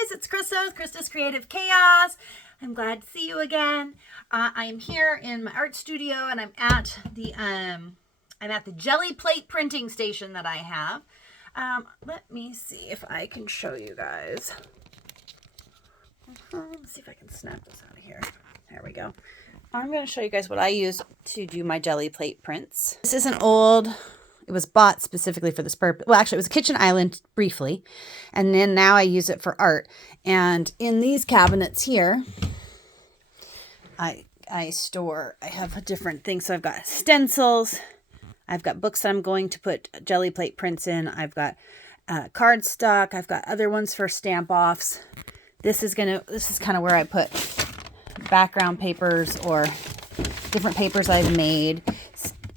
guys, it's Krista with Krista's Creative Chaos. I'm glad to see you again. I am here in my art studio, and I'm at the Gelli plate printing station that I have. Let me see if I can show you guys. Let's see if I can snap this out of here. There we go. I'm going to show you guys what I use to do my Gelli plate prints. This is an old, it was bought specifically for this purpose. Well, actually, it was a kitchen island briefly, and then now I use it for art. And in these cabinets here, I have different things. So I've got stencils, I've got books that I'm going to put Gelli plate prints in, I've got cardstock, I've got other ones for stamp offs. This is kind of where I put background papers or different papers I've made.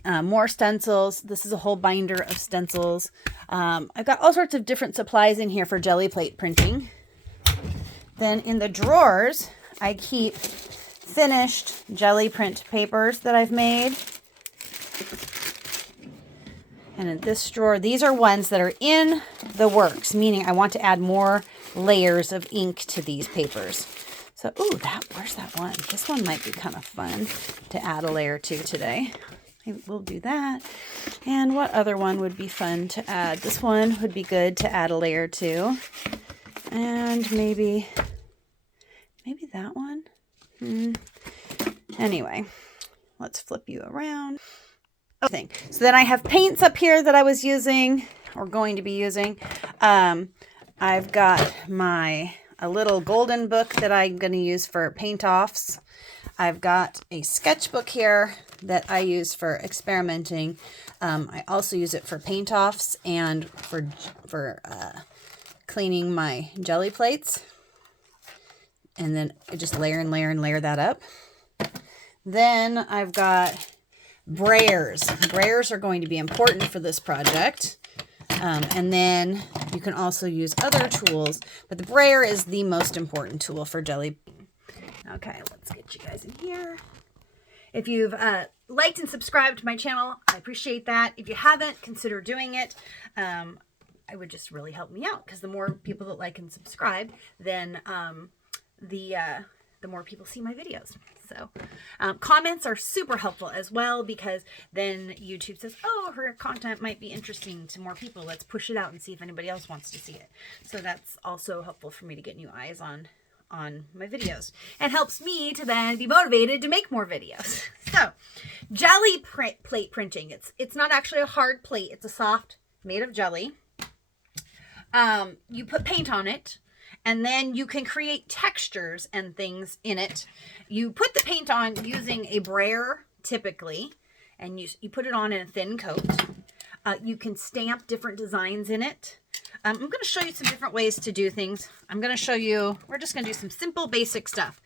More stencils. This is a whole binder of stencils. I've got all sorts of different supplies in here for Gelli plate printing. Then in the drawers, I keep finished Gelli print papers that I've made. And in this drawer, these are ones that are in the works, meaning I want to add more layers of ink to these papers. So, ooh, where's that one? This one might be kind of fun to add a layer to today. We'll do that. And what other one would be fun to add? This one would be good to add a layer to. And maybe that one. Anyway, let's flip you around. Okay. So then I have paints up here that I was using or going to be using. I've got a little golden book that I'm going to use for paint offs. I've got a sketchbook here that I use for experimenting. I also use it for paint offs and for cleaning my Gelli plates. And then I just layer and layer and layer that up. Then I've got brayers. Brayers are going to be important for this project. And then you can also use other tools, but the brayer is the most important tool for Gelli. Okay, let's get you guys in here. If you've liked and subscribed to my channel, I appreciate that. If you haven't, consider doing it. It would just really help me out, because the more people that like and subscribe, then the more people see my videos. So comments are super helpful as well, because then YouTube says, oh, her content might be interesting to more people. Let's push it out and see if anybody else wants to see it. So that's also helpful for me to get new eyes on my videos, and helps me to then be motivated to make more videos. So Gelli plate printing. It's not actually a hard plate. It's a soft, made of Gelli. You put paint on it, and then you can create textures and things in it. You put the paint on using a brayer typically, and you put it on in a thin coat. You can stamp different designs in it. I'm going to show you some different ways to do things. I'm going to show you, we're just going to do some simple basic stuff.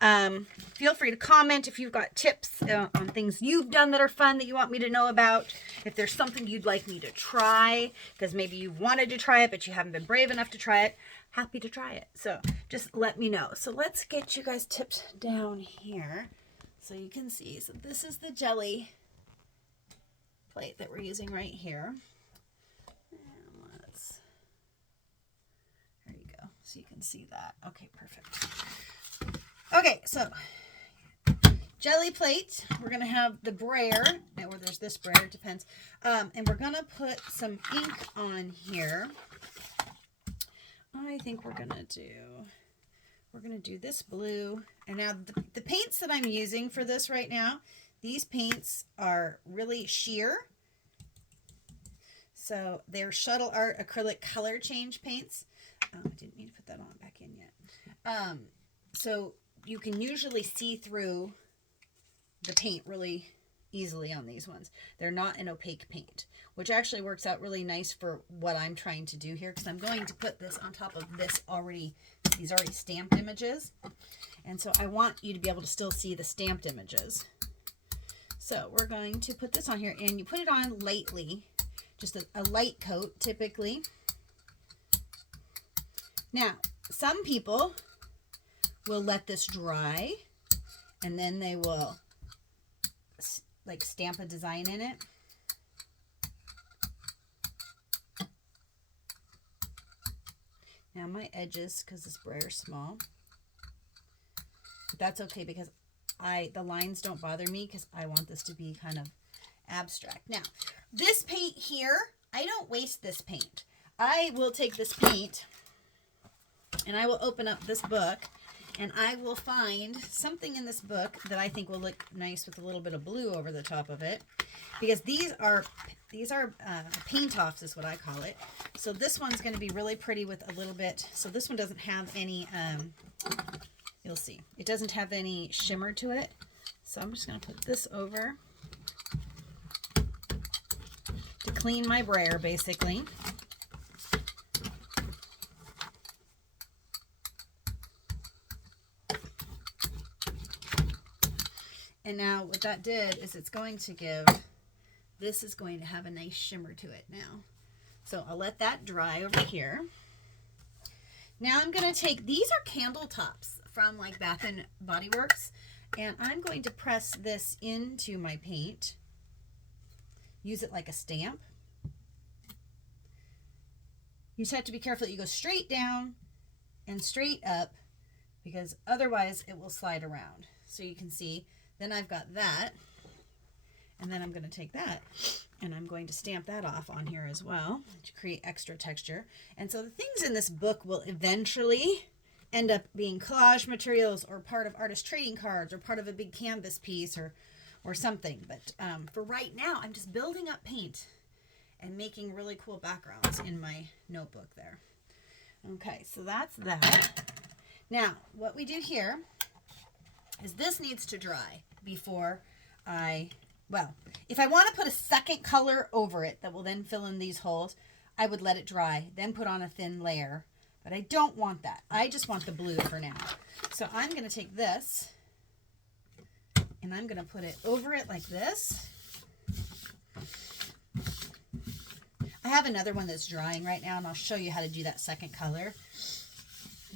Feel free to comment if you've got tips on things you've done that are fun that you want me to know about. If there's something you'd like me to try, because maybe you wanted to try it, but you haven't been brave enough to try it, happy to try it. So just let me know. So let's get you guys tips down here so you can see. So this is the Gelli plate that we're using right here. There you go. So you can see that. Okay, perfect. Okay, so Gelli plate. We're going to have the brayer, or there's this brayer, it depends. And we're going to put some ink on here. I think we're going to do this blue. And now the paints that I'm using for this right now, these paints are really sheer. So they're Shuttle Art acrylic color change paints. I didn't mean to put that on back in yet. So you can usually see through the paint really easily on these ones. They're not an opaque paint, which actually works out really nice for what I'm trying to do here, because I'm going to put this on top of these already stamped images. And so I want you to be able to still see the stamped images. So we're going to put this on here, and you put it on lightly, just a light coat typically. Now, some people will let this dry, and then they will like stamp a design in it. Now around my edges because this brayer's small. But that's okay because the lines don't bother me because I want this to be kind of abstract. Now, this paint here, I don't waste this paint. I will take this paint and I will open up this book and I will find something in this book that I think will look nice with a little bit of blue over the top of it, because these are paint offs is what I call it. So this one's going to be really pretty with a little bit. So this one doesn't have any, you'll see, it doesn't have any shimmer to it. So I'm just going to put this over to clean my brayer, basically. And now what that did is it's going to give, this is going to have a nice shimmer to it now. So I'll let that dry over here. Now I'm going to take, these are candle tops from like Bath and Body Works, and I'm going to press this into my paint. Use it like a stamp. You just have to be careful that you go straight down and straight up, because otherwise it will slide around. So you can see, then I've got that, and then I'm going to take that and I'm going to stamp that off on here as well to create extra texture. And so the things in this book will eventually end up being collage materials or part of artist trading cards or part of a big canvas piece or something. But for right now, I'm just building up paint and making really cool backgrounds in my notebook there. Okay, so that's that. Now, what we do here is this needs to dry before if I want to put a second color over it that will then fill in these holes, I would let it dry, then put on a thin layer. But I don't want that. I just want the blue for now. So I'm going to take this and I'm going to put it over it like this. I have another one that's drying right now, and I'll show you how to do that second color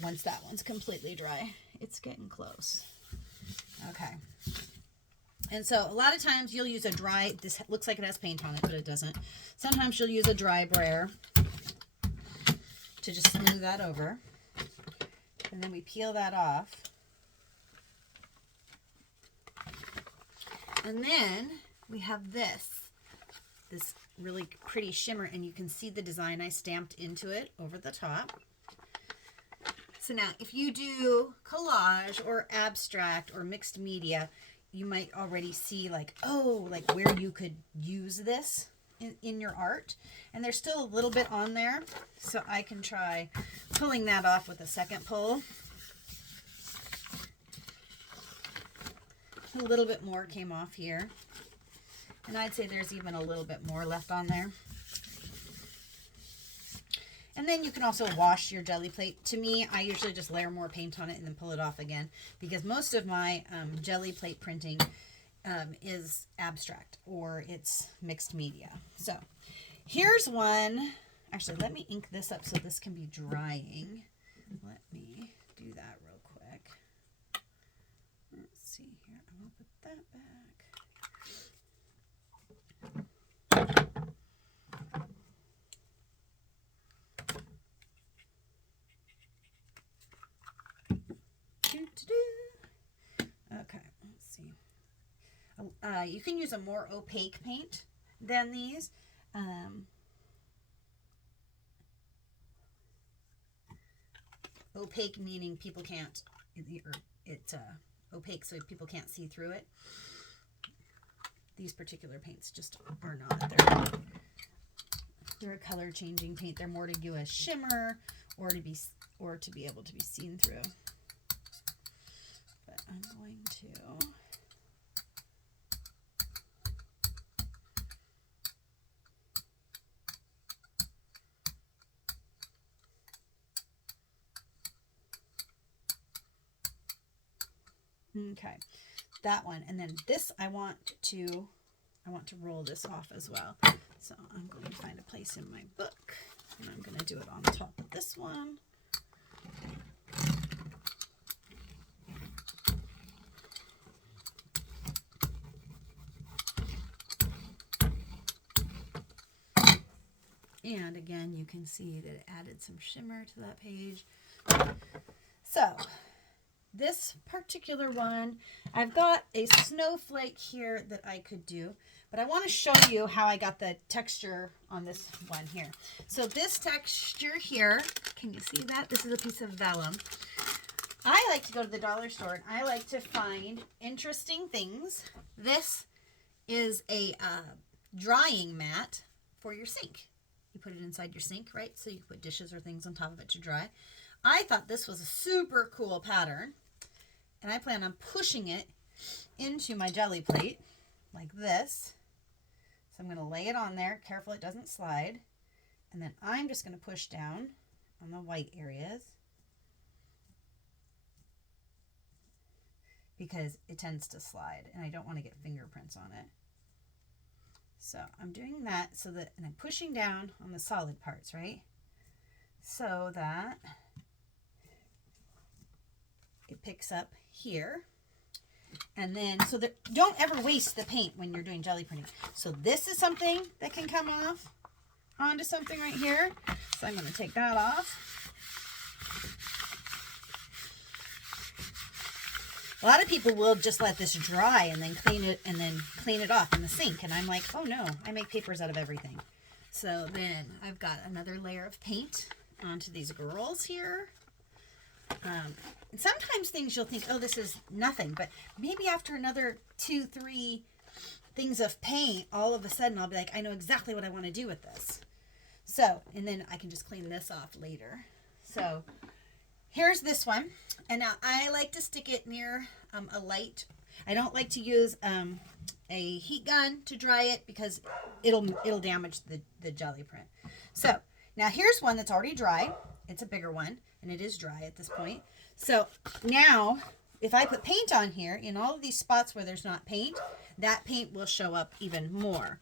once that one's completely dry. It's getting close. Okay. And so a lot of times you'll use a dry, this looks like it has paint on it, but it doesn't. Sometimes you'll use a dry brayer to just smooth that over. And then we peel that off. And then we have this really pretty shimmer, and you can see the design I stamped into it over the top. So now if you do collage or abstract or mixed media, you might already see like where you could use this in your art. And there's still a little bit on there, so I can try pulling that off with a second pull. A little bit more came off here. And I'd say there's even a little bit more left on there. And then you can also wash your jelly plate. To me, I usually just layer more paint on it and then pull it off again, because most of my jelly plate printing is abstract or it's mixed media. So here's one. Actually, let me ink this up so this can be drying. Let me do that real quick. Let's see here. I'm going to put that back. Okay, let's see. You can use a more opaque paint than these. Opaque meaning people can't, it's opaque so people can't see through it. These particular paints just are not. They're a color changing paint. They're more to do a shimmer or to be able to be seen through. But I'm going to okay, that one, and then this I want to roll this off as well. So I'm going to find a place in my book, and I'm going to do it on top of this one. And again, you can see that it added some shimmer to that page. So this particular one, I've got a snowflake here that I could do, but I want to show you how I got the texture on this one here. So this texture here, can you see that? This is a piece of vellum. I like to go to the dollar store and I like to find interesting things. This is a drying mat for your sink. You put it inside your sink, right? So you can put dishes or things on top of it to dry. I thought this was a super cool pattern, and I plan on pushing it into my jelly plate like this. So I'm going to lay it on there, careful it doesn't slide, and then I'm just going to push down on the white areas because it tends to slide, and I don't want to get fingerprints on it. So I'm doing that so that, and I'm pushing down on the solid parts, right? So that it picks up here. And then, so that don't ever waste the paint when you're doing jelly printing. So this is something that can come off onto something right here. So I'm going to take that off. A lot of people will just let this dry and then clean it off in the sink. And I'm like, oh no, I make papers out of everything. So then I've got another layer of paint onto these girls here. And sometimes things you'll think, oh, this is nothing. But maybe after another 2-3 things of paint, all of a sudden I'll be like, I know exactly what I want to do with this. So, and then I can just clean this off later. So here's this one. And now I like to stick it near a light. I don't like to use a heat gun to dry it because it'll damage the jelly print. So now here's one that's already dry. It's a bigger one, and it is dry at this point. So now if I put paint on here, in all of these spots where there's not paint, that paint will show up even more.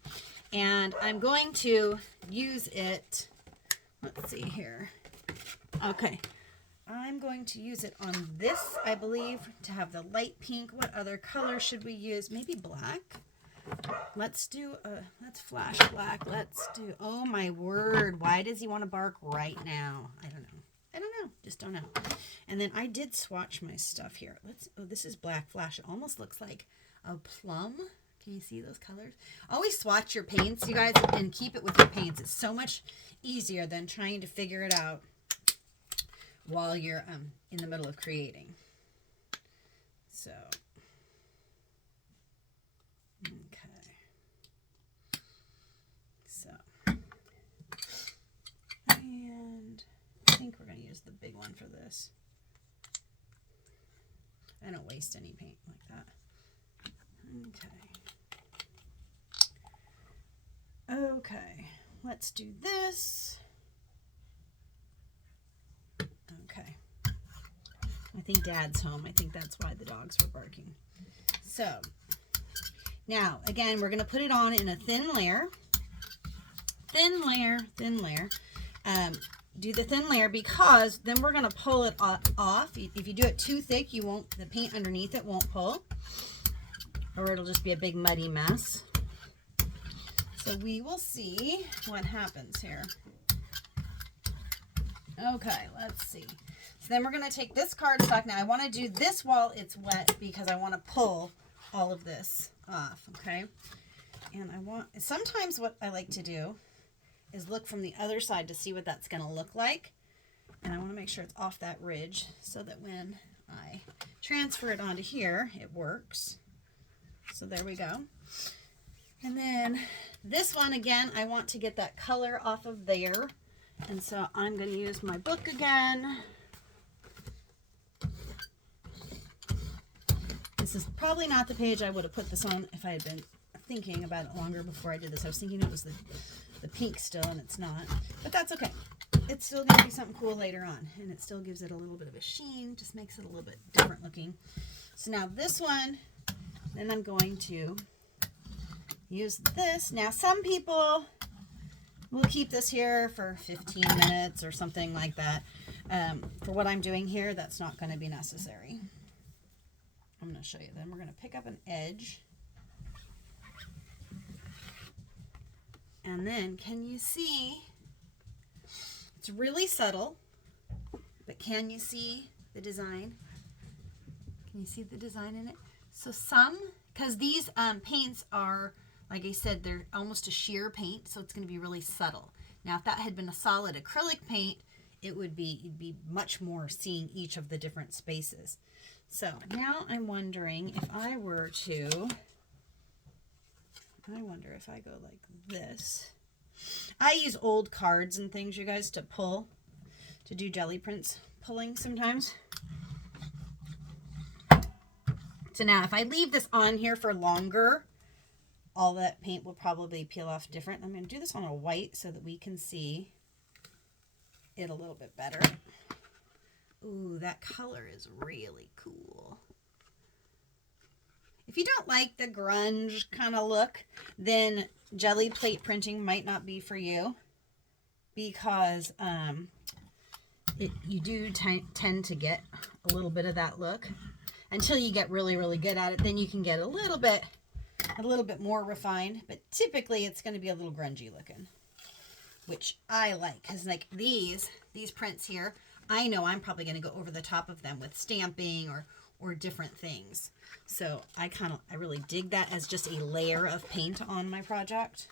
And I'm going to use it, let's see here. Okay. I'm going to use it on this, I believe, to have the light pink. What other color should we use? Maybe black? Let's flash black. Let's do, oh my word. Why does he want to bark right now? I don't know. Just don't know. And then I did swatch my stuff here. Oh, this is black flash. It almost looks like a plum. Can you see those colors? Always swatch your paints, you guys, and keep it with your paints. It's so much easier than trying to figure it out while you're in the middle of creating. So, okay. So, and I think we're going to use the big one for this. I don't waste any paint like that. Okay. Okay, let's do this. Okay. I think Dad's home. I think that's why the dogs were barking. So, now, again, we're going to put it on in a thin layer. Thin layer. Do the thin layer because then we're going to pull it off. If you do it too thick, the paint underneath it won't pull. Or it'll just be a big muddy mess. So we will see what happens here. Okay, let's see. So then we're going to take this cardstock. Now I want to do this while it's wet because I want to pull all of this off, okay? And sometimes what I like to do is look from the other side to see what that's going to look like. And I want to make sure it's off that ridge so that when I transfer it onto here, it works. So there we go. And then this one, again, I want to get that color off of there. And so I'm going to use my book again. This is probably not the page I would have put this on if I had been thinking about it longer before I did this. I was thinking it was the pink still, and it's not. But that's okay. It's still going to be something cool later on. And it still gives it a little bit of a sheen. Just makes it a little bit different looking. So now this one, then I'm going to use this. Now some people will keep this here for 15 minutes or something like that. For what I'm doing here, that's not going to be necessary. I'm going to show you. Then we're going to pick up an edge. And then, can you see It's really subtle, but can you see the design? Can you see the design in it? So because these paints are, like I said, they're almost a sheer paint, so it's going to be really subtle. Now, if that had been a solid acrylic paint, you'd be much more seeing each of the different spaces. So now I'm wondering if I were to, I wonder if I go like this. I use old cards and things, you guys, to do jelly prints pulling sometimes. So now if I leave this on here for longer, all that paint will probably peel off different. I'm going to do this on a white so that we can see it a little bit better. Ooh, that color is really cool. If you don't like the grunge kind of look, then jelly plate printing might not be for you, because you do tend to get a little bit of that look until you get really, really good at it. Then you can get a little bit more refined, but typically it's going to be a little grungy looking, which I like, because like these prints here, I know I'm probably going to go over the top of them with stamping or different things. So I really dig that as just a layer of paint on my project.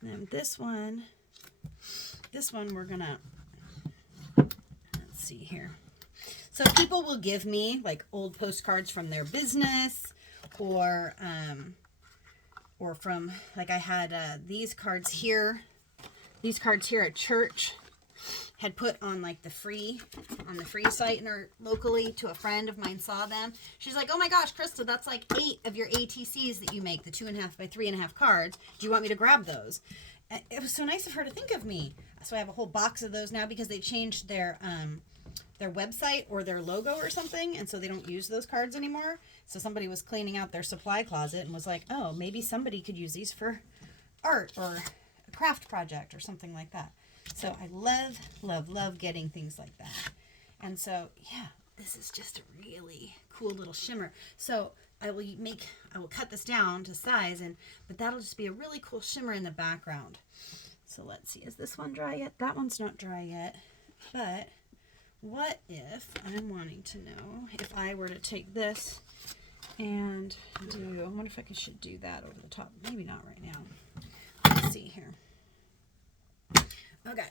And then this one we're gonna, let's see here. So people will give me like old postcards from their business, or from, like I had these cards here at church, had put on like the free site or locally to a friend of mine, saw them. She's like, oh my gosh, Krista, that's like 8 of your ATCs that you make, the 2.5 by 3.5 cards. Do you want me to grab those? And it was so nice of her to think of me. So I have a whole box of those now, because they changed their website or their logo or something, and so they don't use those cards anymore. So somebody was cleaning out their supply closet and was like, oh, maybe somebody could use these for art or a craft project or something like that. So I love, love, love getting things like that. And so, yeah, this is just a really cool little shimmer. So I will cut this down to size, but that'll just be a really cool shimmer in the background. So let's see, is this one dry yet? That one's not dry yet. But what if I'm wanting to know if I were to take this and I wonder if I should do that over the top. Maybe not right now. Let's see here. Okay,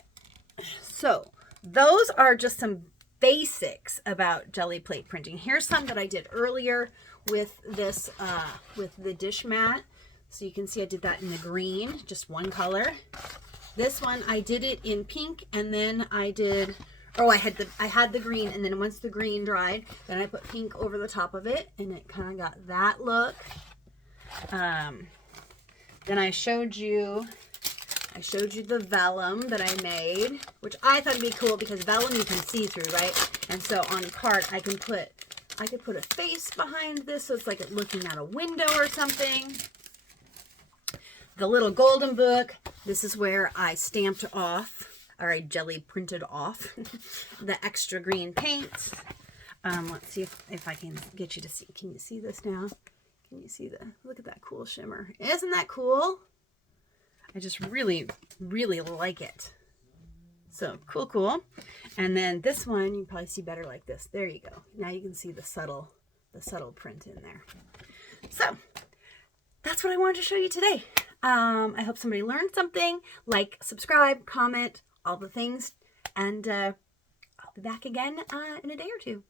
so those are just some basics about jelly plate printing. Here's some that I did earlier with this, with the dish mat. So you can see I did that in the green, just one color. This one, I did it in pink, and then I had the green, and then once the green dried, then I put pink over the top of it, and it kind of got that look. Then I showed you the vellum that I made, which I thought would be cool because vellum you can see through, right? And so on card, I could put a face behind this, so it's like looking out a window or something. The little golden book, this is where I stamped off, or I jelly printed off the extra green paints. Let's see if I can get you to see. Can you see this now? Can you see look at that cool shimmer. Isn't that cool? I just really, really like it. So cool. And then this one, you can probably see better like this. There you go. Now you can see the subtle print in there. So that's what I wanted to show you today. I hope somebody learned something. Like, subscribe, comment, all the things. And I'll be back again in a day or two.